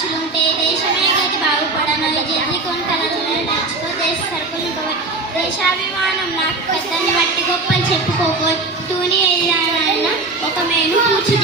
మనుషులుంటే దేశమే గతి బాగుపడను. జల్లి కొంతలను నేర్చుకో, దేశ సరుకులు దేశాభిమానం నాకు పెద్దని బట్టి గొప్పలు చెప్పుకోకో. తూని ఏదైనా ఒక మేను కూర్చు